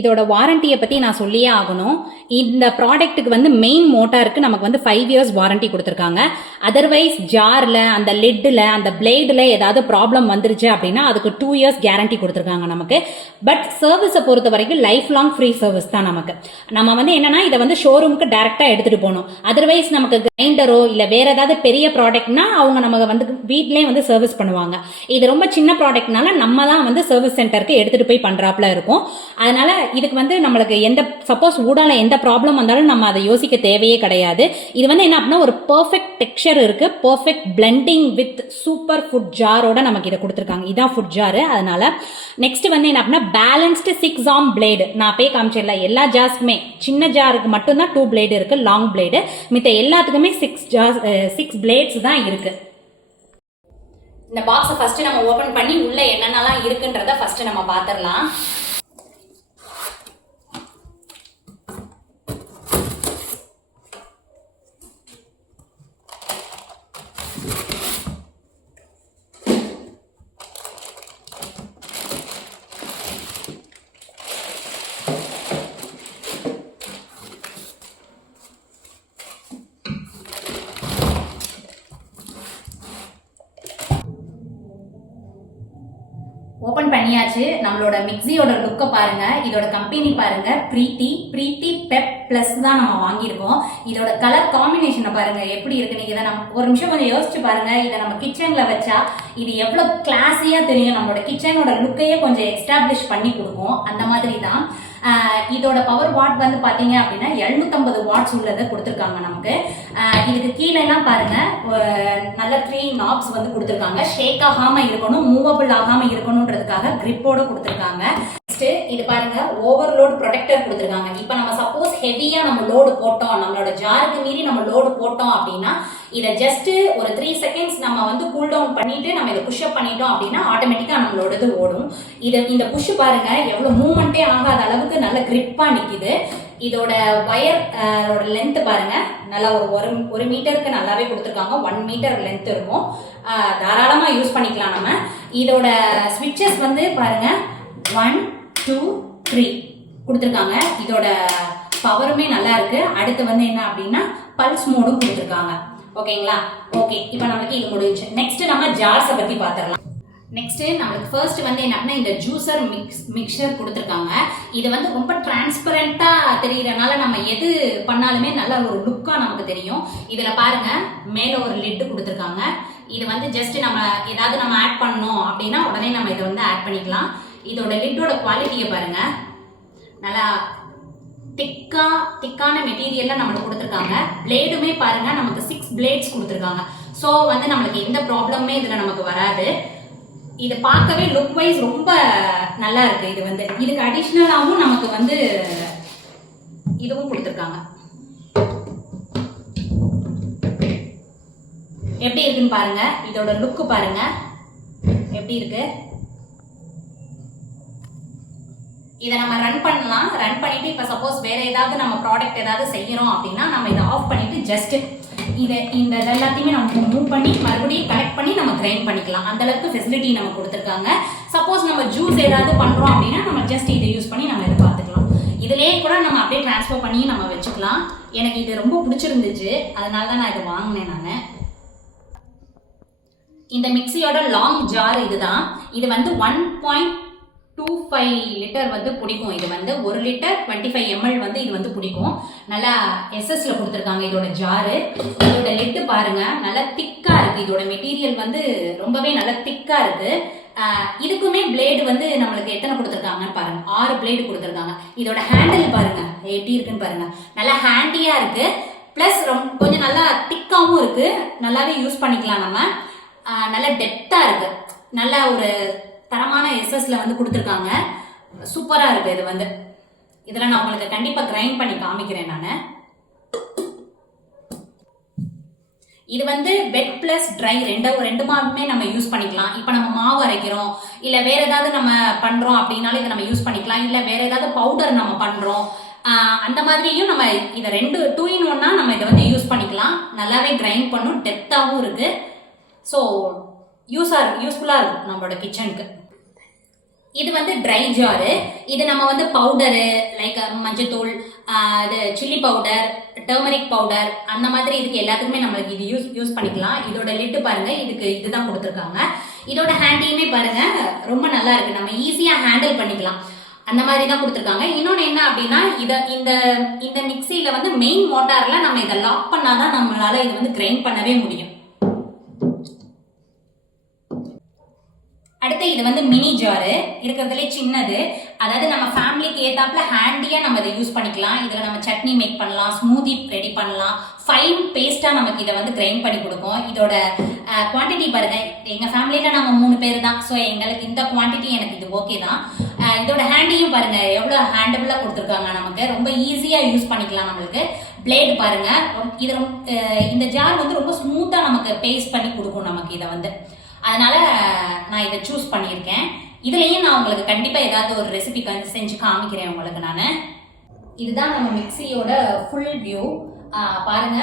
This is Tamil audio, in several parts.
இதோட வாரண்டியை பற்றி நான் சொல்லியே ஆகணும். இந்த ப்ராடக்ட்டுக்கு வந்து மெயின் மோட்டாருக்கு நமக்கு வந்து 5 இயர்ஸ் வாரண்டி கொடுத்துருக்காங்க. அதர்வைஸ் ஜாரில் அந்த லிட்டில் அந்த பிளேடில் ஏதாவது ப்ராப்ளம் வந்துருச்சு அப்படின்னா அதுக்கு 2 இயர்ஸ் கேரண்டி கொடுத்துருக்காங்க நமக்கு. பட் சர்வீஸை பொறுத்த வரைக்கும் லைஃப் லாங் ஃப்ரீ சர்வீஸ் தான் நமக்கு. நம்ம வந்து என்னன்னா இதை வந்து ஷோரூமுக்கு டேரெக்டாக எடுத்துகிட்டு போகணும். அதர்வைஸ் நமக்கு கிரைண்டரோ இல்லை வேற ஏதாவது பெரிய ப்ராடக்ட்னா அவங்க நமக்கு வந்து வீட்லேயே வந்து சர்வீஸ் பண்ணுவாங்க. இது ரொம்ப சின்ன ப்ராடக்ட்னால நம்ம தான் வந்து சர்வீஸ் சென்டருக்கு எடுத்துகிட்டு போய் பண்ணுறாப்புல இருக்கும். அதனால இதுக்கு வந்து நம்மளுக்கு எந்த சப்போஸ் ஊடால எந்த ப்ராப்ளம் வந்தாலும் நம்ம அதை யோசிக்க தேவையே கிடையாது. இது வந்து என்ன அப்படின்னா ஒரு பெர்ஃபெக்ட் டெக்ஸ்சர் இருக்கு, perfect blending with super food ஜாரோட நமக்கு இதை கொடுத்துருக்காங்க. இதான் ஃபுட் ஜாரு. அதனால நெக்ஸ்ட் வந்து என்ன அப்படின்னா பேலன்ஸ்டு 6 ஆர்ம் பிளேடு. நான் போய் காமிச்சிடல, எல்லா ஜார்ஸ்க்குமே சின்ன ஜாருக்கு மட்டும்தான் 2 பிளேடு இருக்கு, லாங் பிளேடு. மித்த எல்லாத்துக்குமே 6 பிளேட்ஸ் தான் இருக்கு. இந்த பாக்ஸை ஃபர்ஸ்ட் நம்ம ஓபன் பண்ணி உள்ள என்னென்னலாம் இருக்குன்றத ஃபர்ஸ்ட் நம்ம பார்த்துடலாம். ஓபன் பண்ணியாச்சு. நம்மளோட மிக்ஸியோட லுக்கை பாருங்க, இதோட கம்பெனி பாருங்க, பிரீத்தி பெப் பிளஸ் தான் நம்ம வாங்கியிருக்கோம். இதோட கலர் காம்பினேஷனை பாருங்க எப்படி இருக்குன்னு. இதை நம்ம ஒரு நிமிஷம் கொஞ்சம் யோசிச்சு பாருங்க. இதை நம்ம கிச்சன்ல வச்சா இது எவ்வளவு கிளாஸியா தெரியும். நம்மளோட கிச்சனோட லுக்கையே கொஞ்சம் எஸ்டாப்ளிஷ் பண்ணி கொடுக்கும். அந்த மாதிரி தான் இதோட பவர் வாட் வந்து பாத்தீங்க அப்படின்னா 750 வாட்ஸ் உள்ளதை கொடுத்துருக்காங்க நமக்கு. இதுக்கு கீழே எல்லாம் பாருங்க நல்ல 3 நாப்ஸ் வந்து கொடுத்துருக்காங்க. ஷேக் ஆகாம இருக்கணும், மூவபிள் ஆகாம இருக்கணும்ன்றதுக்காக கிரிப்போட கொடுத்துருக்காங்க. இது பாருங்க ஓவர்லோட் ப்ரொடெக்டர் கொடுத்துருக்காங்க. இப்போ நம்ம சப்போஸ் ஹெவியா நம்ம லோடு போட்டோம், நம்மளோட ஜாருக்கு மீறி நம்ம லோடு போட்டோம் அப்படின்னா இதை ஜஸ்ட் ஒரு 3 செகண்ட்ஸ் நம்ம வந்து கூல் டவுன் பண்ணிட்டு நம்ம இதை புஷ் அப் பண்ணிட்டோம் அப்படின்னா ஆட்டோமேட்டிக்கா நம்மளோட இது ஓடும். இந்த புஷ் பாருங்க எவ்வளவு மூவ்மெண்டே ஆகாத அளவுக்கு நல்ல கிரிப்பா நிக்குது. இதோட வயர் லென்த் பாருங்க நல்லா ஒரு மீட்டருக்கு நல்லாவே கொடுத்துருக்காங்க. 1 மீட்டர் லென்த் இருக்கும். தாராளமா யூஸ் பண்ணிக்கலாம் நம்ம. இதோட ஸ்விட்சஸ் வந்து பாருங்க 1 2 3 கொடுத்துருக்காங்க. இதோட பவருமே நல்லா இருக்கு. அடுத்து வந்து என்ன அப்படின்னா பல்ஸ் மோடும் கொடுத்துருக்காங்க. ஓகேங்களா? ஓகே, இப்போ நமக்கு இது முடிஞ்சு. நெக்ஸ்ட் நம்ம ஜார்ஸை பத்தி பார்த்துடலாம். நெக்ஸ்ட் நம்மளுக்கு ஃபர்ஸ்ட் வந்து என்ன அப்படின்னா இந்த ஜூசர் மிக்சர் கொடுத்துருக்காங்க. இது வந்து ரொம்ப டிரான்ஸ்பரண்டா தெரியறதுனால நம்ம எது பண்ணாலுமே நல்ல ஒரு லுக்கா நமக்கு தெரியும். இதுல பாருங்க மேல ஒரு லிட் கொடுத்துருக்காங்க. இது வந்து ஜஸ்ட் நம்ம ஏதாவது நம்ம ஆட் பண்ணணும் அப்படின்னா உடனே நம்ம இதை வந்து ஆட் பண்ணிக்கலாம். இதோட லிட்டோட குவாலிட்டியை பாருங்க, நல்லா திக்கான மெட்டீரியல்ல நம்மளுக்கு கொடுத்துருக்காங்க. பிளேடுமே பாருங்க நமக்கு 6 பிளேட்ஸ் கொடுத்துருக்காங்க. ஸோ வந்து நம்மளுக்கு எந்த ப்ராப்ளமே இதுல நமக்கு வராது. இது பார்க்கவே லுக் வைஸ் ரொம்ப நல்லா இருக்கு. இது வந்து இதுக்கு அடிஷ்னலாகவும் நமக்கு வந்து இதுவும் கொடுத்துருக்காங்க. எப்படி இருக்குன்னு பாருங்க, இதோட லுக்கு பாருங்க எப்படி இருக்கு. இதை நம்ம ரன் பண்ணலாம். ரன் பண்ணிட்டு இப்போ சப்போஸ் வேற ஏதாவது நம்ம ப்ராடக்ட் ஏதாவது செய்யறோம் அப்படின்னா நம்ம இதை ஆஃப் பண்ணிட்டு ஜஸ்ட் இந்த எல்லாத்தையுமே நம்ம மூவ் பண்ணி மறுபடியும் கனெக்ட் பண்ணி நம்ம கிரைண்ட் பண்ணிக்கலாம். அந்த அளவுக்கு ஃபெசிலிட்டி நம்ம கொடுத்துருக்காங்க. சப்போஸ் நம்ம ஜூஸ் ஏதாவது பண்றோம் அப்படின்னா நம்ம ஜஸ்ட் இதை யூஸ் பண்ணி நம்ம இதை பார்த்துக்கலாம். இதுலயே கூட நம்ம அப்படியே டிரான்ஸ்ஃபர் பண்ணி நம்ம வச்சுக்கலாம். எனக்கு இது ரொம்ப பிடிச்சிருந்துச்சு, அதனால தான் நான் இதை வாங்கினேன். நான் இந்த மிக்சியோட லாங் ஜார் இதுதான். இது வந்து 1.25 லிட்டர் வந்து பிடிக்கும். இது வந்து 1 லிட்டர் 25 ml வந்து இது வந்து பிடிக்கும். நல்லா எஸ்எஸ்ல கொடுத்துருக்காங்க இதோட ஜாரு. இதோட லிட்டு பாருங்க நல்லா திக்கா இருக்கு. இதோட மெட்டீரியல் வந்து ரொம்பவே நல்லா திக்கா இருக்கு. இதுக்குமே பிளேடு வந்து நம்மளுக்கு எத்தனை கொடுத்துருக்காங்கன்னு பாருங்க, 6 பிளேடு கொடுத்துருக்காங்க. இதோட ஹேண்டில் பாருங்க எப்படி இருக்குன்னு பாருங்க, நல்லா ஹேண்டியா இருக்கு. பிளஸ் கொஞ்சம் நல்லா திக்காவும் இருக்கு. நல்லாவே யூஸ் பண்ணிக்கலாம் நம்ம. நல்லா டெப்தா இருக்கு. நல்லா ஒரு தரமான எஸ்எஸ்ல வந்து கொடுத்துருக்காங்க. சூப்பரா இருக்கு. இது வந்து இதுல நான் உங்களுக்கு கண்டிப்பா கிரைண்ட் பண்ணி காமிக்கிறேன். நான் இது வந்து வெட் பிளஸ் ட்ரை ரெண்டுமாவுமே நம்ம யூஸ் பண்ணிக்கலாம். இப்போ நம்ம மாவு அரைக்கிறோம் இல்ல வேற ஏதாவது நம்ம பண்றோம் அப்படின்னாலும் இதை நம்ம யூஸ் பண்ணிக்கலாம். இல்ல வேற ஏதாவது பவுடர் நம்ம பண்றோம் அந்த மாதிரியும் நம்ம இதை 2 in 1 நம்ம இதை வந்து யூஸ் பண்ணிக்கலாம். நல்லாவே கிரைண்ட் பண்ணும், டெப்த்தாவும் இருக்கு. ஸோ யூஸ்ஃபுல்லாக இருக்கும் நம்மளோட கிச்சனுக்கு. இது வந்து ட்ரை ஜாரு. இது நம்ம வந்து பவுடரு லைக் மஞ்சத்தூள், இது சில்லி பவுடர், டர்மரிக் பவுடர், அந்த மாதிரி இதுக்கு எல்லாத்துக்குமே நம்மளுக்கு இது யூஸ் பண்ணிக்கலாம். இதோட லிட்டு பாருங்க, இதுக்கு இதுதான் கொடுத்துருக்காங்க. இதோட ஹேண்டியுமே பாருங்க ரொம்ப நல்லா இருக்கு, நம்ம ஈஸியா ஹேண்டில் பண்ணிக்கலாம், அந்த மாதிரி தான் கொடுத்துருக்காங்க. இன்னொன்று என்ன அப்படின்னா, இந்த மிக்சியில வந்து மெயின் மோட்டார்ல நம்ம இதை லாக் பண்ணாதான் நம்மளால இது வந்து கிரைண்ட் பண்ணவே முடியும். அடுத்து இது வந்து மினி ஜாரு, இருக்கிறதுலே சின்னது. அதாவது நம்ம ஃபேமிலிக்கு ஏத்தாப்புல ஹேண்டியா நம்ம இதை யூஸ் பண்ணிக்கலாம். இதில் நம்ம சட்னி மேக் பண்ணலாம், ஸ்மூதி ரெடி பண்ணலாம், ஃபைன் பேஸ்டா நமக்கு இதை வந்து கிரைண்ட் பண்ணி கொடுக்கும். இதோட குவான்டிட்டி பாருங்க, எங்க ஃபேமிலியில நாங்க 3 பேர் தான். ஸோ எங்களுக்கு இந்த குவான்டிட்டி எனக்கு இது ஓகே தான். இதோட ஹேண்டியும் பாருங்க எவ்வளோ ஹேண்டபிளா கொடுத்துருக்காங்க, நமக்கு ரொம்ப ஈஸியா யூஸ் பண்ணிக்கலாம். நம்மளுக்கு பிளேடு பாருங்க, இது இந்த ஜார் வந்து ரொம்ப ஸ்மூத்தா நமக்கு பேஸ்ட் பண்ணி கொடுக்கும் நமக்கு இதை வந்து. அதனால நான் இதை சூஸ் பண்ணியிருக்கேன். இதுலேயும் நான் உங்களுக்கு கண்டிப்பாக ஏதாவது ஒரு ரெசிபி செஞ்சு காமிக்கிறேன் உங்களுக்கு நான். இதுதான் நம்ம மிக்சியோட ஃபுல் வியூ பாருங்க.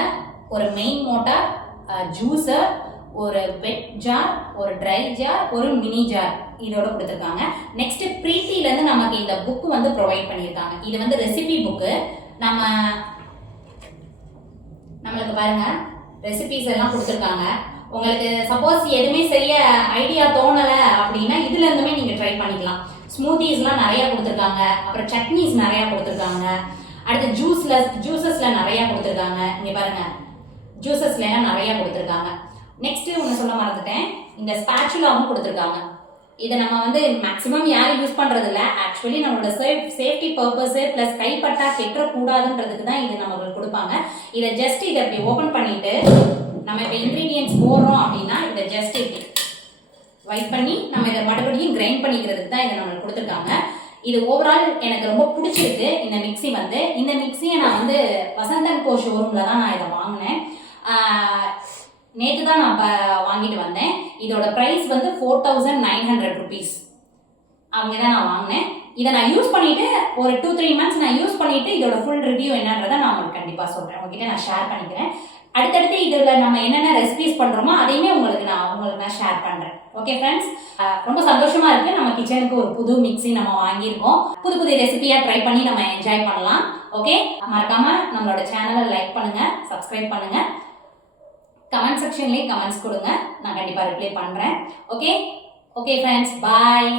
ஒரு மெயின் மோட்டார், ஜூஸர், ஒரு வெட் ஜார், ஒரு ட்ரை ஜார், ஒரு மினி ஜார் இதோட கொடுத்துருக்காங்க. நெக்ஸ்ட் பிரீத்திலேருந்து நமக்கு இந்த புக்கு வந்து ப்ரொவைட் பண்ணியிருக்காங்க. இது வந்து ரெசிபி புக்கு. நம்மளுக்கு பாருங்க ரெசிபிஸ் எல்லாம் கொடுத்துருக்காங்க. உங்களுக்கு சப்போஸ் எதுவுமே செய்ய ஐடியா தோணலை அப்படின்னா இதுல இருந்துமே நீங்க ட்ரை பண்ணிக்கலாம். ஸ்மூத்திஸ்லாம் நிறைய கொடுத்துருக்காங்க, அப்புறம் சட்னிஸ் நிறைய கொடுத்துருக்காங்க, அடுத்து ஜூசஸ்ல நிறைய கொடுத்துருக்காங்க. இங்க பாருங்க ஜூசஸ்ல எல்லாம் நிறைய கொடுத்துருக்காங்க. நெக்ஸ்ட் ஒன்று சொல்ல மறந்துட்டேன், இந்த ஸ்பேச்சுலாவும் கொடுத்துருக்காங்க. இதை நம்ம வந்து மேக்ஸிமம் யாரும் யூஸ் பண்றது இல்லை. ஆக்சுவலி நம்மளோட சேஃப்டி பர்பஸ் பிளஸ் கைப்பட்டா கெட்டக்கூடாதுன்றதுக்கு தான் இது நம்மளுக்கு கொடுப்பாங்க. இதை ஜஸ்ட் இதை அப்படி ஓபன் பண்ணிட்டு நம்ம இப்போ இன்கிரீடியன்ஸ் போடுறோம் அப்படின்னா இதை ஜஸ்ட் இப்படி வைப் பண்ணி நம்ம இதை மறுபடியும் கிரைண்ட் பண்ணிக்கிறதுக்கு தான் இதை நம்மளுக்கு கொடுத்துருக்காங்க. இது ஓவரால் எனக்கு ரொம்ப பிடிச்சிருக்கு இந்த மிக்சி வந்து. இந்த மிக்சியை நான் வந்து வசந்தன் கோ ஷோரூம்ல தான் நான் இதை வாங்கினேன். நேற்று தான் நான் வாங்கிட்டு வந்தேன். இதோட ப்ரைஸ் வந்து 4900 rupees. அவங்க தான் நான் வாங்கினேன். இதை நான் யூஸ் பண்ணிட்டு ஒரு 2-3 months நான் யூஸ் பண்ணிட்டு இதோட ஃபுல் ரிவ்யூ என்னன்றதை நான் உங்களுக்கு கண்டிப்பாக சொல்கிறேன், உங்ககிட்ட நான் ஷேர் பண்ணிக்கிறேன். அடுத்தடுத்து இதில் நம்ம என்னென்ன ரெசிபிஸ் பண்ணுறோமோ அதையுமே உங்களுக்கு நான் ஷேர் பண்ணுறேன். ஓகே ஃப்ரெண்ட்ஸ், ரொம்ப சந்தோஷமா இருக்கு. நம்ம கிச்சனுக்கு ஒரு புது மிக்சி நம்ம வாங்கியிருக்கோம். புது புது ரெசிபியாக ட்ரை பண்ணி நம்ம என்ஜாய் பண்ணலாம். ஓகே, மறக்காம நம்மளோட சேனலை லைக் பண்ணுங்க, சப்ஸ்கிரைப் பண்ணுங்க, கமெண்ட் செக்ஷன்லேயே கமெண்ட்ஸ் கொடுங்க, நான் கண்டிப்பாக ரிப்ளை பண்ணுறேன். ஓகே ஓகே ஃப்ரெண்ட்ஸ், பாய்.